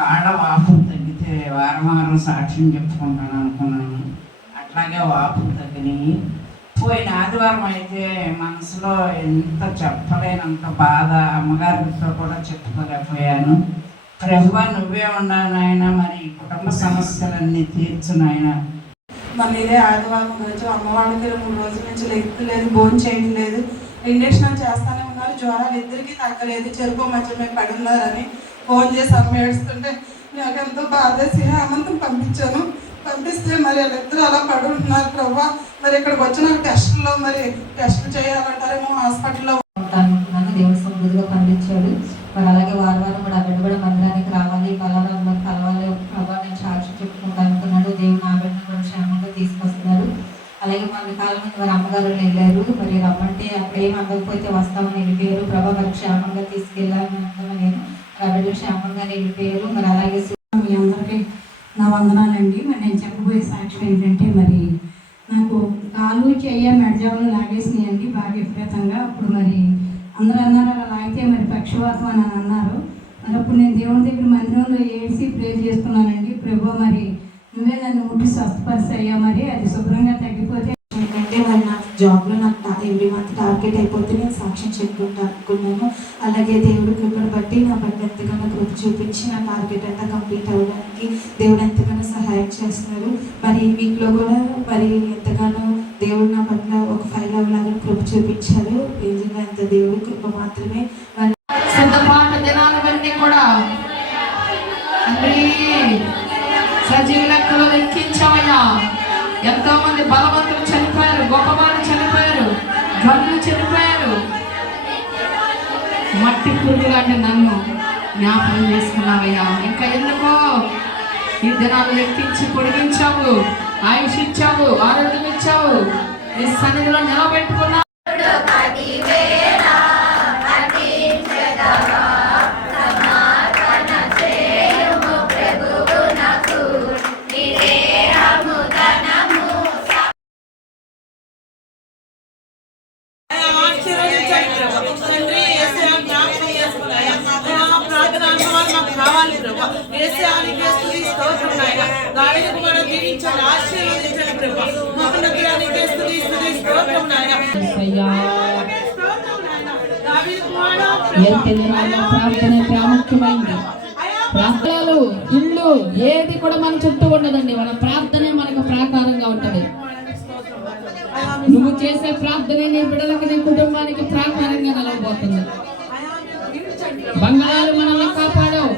కాళ్ళ వాపు తగ్గితే వారం వారం సాక్ష్యం చెప్పుకుంటాను అనుకున్నాను. అట్లాగే వాపు తగ్గినాయి. పోయిన ఆదివారం అయితే మనసులో ఎంత చెప్పలేనంత బాధ, అమ్మగారితో కూడా చెప్పుకోలేకపోయాను. ప్రభువా నువ్వే ఉన్నాను నాయన, మరి కుటుంబ సమస్యలన్నీ తీర్చు నాయన. మళ్ళీ ఇదే ఆదివారం రోజు అమ్మవాళ్ళకి 3 రోజుల నుంచి లెక్కలేదు, భోజనం చేయట్లేదు, ఇంజక్షన్ చేస్తానే ఉన్నారు. జ్వరాలు ఇద్దరికి తగ్గలేదు, చెరుకు మధ్య మేము పడి ఉన్నారని ఫోన్ చేసి అమ్మ ఏడుస్తుంటే నాకు ఎంతో బాధేసి హేమంతం పంపిస్తే మరి వాళ్ళిద్దరు అలా పడి ఉంటున్నారు. ప్రభా మరి ఇక్కడికి వచ్చిన టెస్టుల్లో మరి టెస్టులు చేయాలంటారేమో హాస్పిటల్లో అనుకున్నాను. దేవుడు సమృద్ధిగా పండించాడు. మరి అలాగే వారం కూడా ఆ బిడ్డ కూడా మందిరానికి రావాలి, బలారాలు మరి కలవాలి, ప్రభావ నేను సాక్షి చెప్పుకుంటా అనుకున్నాడు. దేవుడు నా బిడ్డను కూడా క్షేమంగా తీసుకొస్తున్నారు. అలాగే మన కాలం మీద వారి అమ్మగారు వెళ్ళారు, మరి రమ్మంటే అక్కడ ఏమి అందకపోతే వస్తామని వెళ్ళిపోయారు. ప్రభావ మరి క్షేమంగా తీసుకెళ్ళాలని అనుకున్నాను నేను. ఆ బిడ్డలు క్షేమంగానే వెళ్ళిపోయారు. మరి అలాగే మీ అందరికీ నా వందనాలండి. మరి నేను చెప్పబోయే సాక్ష్యం ఏంటంటే, మరి నాకు కాలు చెయ్య మెడజాములు లాగేసినాయండి బాగా విపరీతంగా. అప్పుడు మరి అందరూ అన్నారు అలా లాగితే మరి పక్షవాతం అని అన్నారు. మరి అప్పుడు నేను దేవుని దగ్గర మందిరంలో ఏడ్చి ప్రేర్ చేసుకున్నానండి. ప్రభు మరి నువ్వే నన్ను ముట్టి స్వస్థపరిచయ్యా, మరి అది శుభ్రంగా తగ్గిపోతే ఏంటంటే మరి నా జాబ్లో నాకు ఎవ్రీ మంత్ టార్గెట్ అయిపోతే నేను సాక్ష్యం చెప్పుకుంటా అనుకున్నాను. అలాగే దేవుడు కృపను బట్టి నా పట్ల ఎంతగానో కృప చూపించి నా టార్గెట్ అంతా కంప్లీట్ అవ్వడానికి దేవుడు ఎంతగానో సహాయం చేస్తున్నారు. మరి వీక్లో కూడా మరి ఎంతగానో దేవుడు నా పట్ల ఒక 5 అవ్వలాగా కృప చూపించారు. నిజంగా ఎంత దేవుడు కృప మాత్రమే. మరి సిద్ధపాట దినాలవన్నీ కూడా సజీవ లెక్కలో లెక్కించామయ్యా. ఎంతో మంది బలవంతులు చనిపోయారు, గొప్పవాళ్ళు చనిపోయారు, గనులు చనిపోయారు. మట్టి పురుగులాంటి నన్ను జ్ఞాపకం చేసుకున్నావయ్యా. ఇంకా ఎందుకో ఈ దినాలు లెక్కించి పొడిగించావు, ఆయుష్ ఇచ్చావు, ఆరోగ్యం ఇచ్చావు, నీ సన్నిధిలో నిలబెట్టుకున్నావు. కావాలి ప్రభా. ఏసానికి స్తుతి స్తోత్రం నాయన. దావీదు కుమారుడు దీవించండి, ఆశీర్వదించండి ప్రభా. మహోన్నతునికి స్తుతి స్తోత్రం నాయన. ప్రార్థన ప్రాముఖ్యమైంది. ప్రార్థనలు, ఇల్లు ఏది కూడా మన చుట్టూ ఉండదండి. మన ప్రార్థనే మనకు ప్రాకారంగా ఉంటది. నువ్వు చేసే ప్రార్థనే నీ బిడ్డలకి, నీ కుటుంబానికి ప్రాకారంగా నిలవబోతుంది. బంగారాలు మనల్ని కాపాడవు.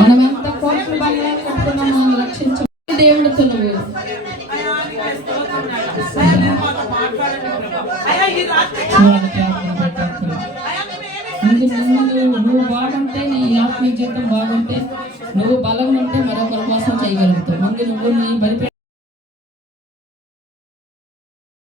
మనం ఎంత కోట్ల బంగారాలు కట్టుకున్నాం, మనం రక్షించు దేవుడితో నువ్వు నువ్వు బాగుంటే, నీ ఆత్మీయ జీవితం బాగుంటే, నువ్వు బలంగా ఉంటే మరొకరి కోసం చేయగలుగుతావు. ముందు నువ్వు నీ బలిపే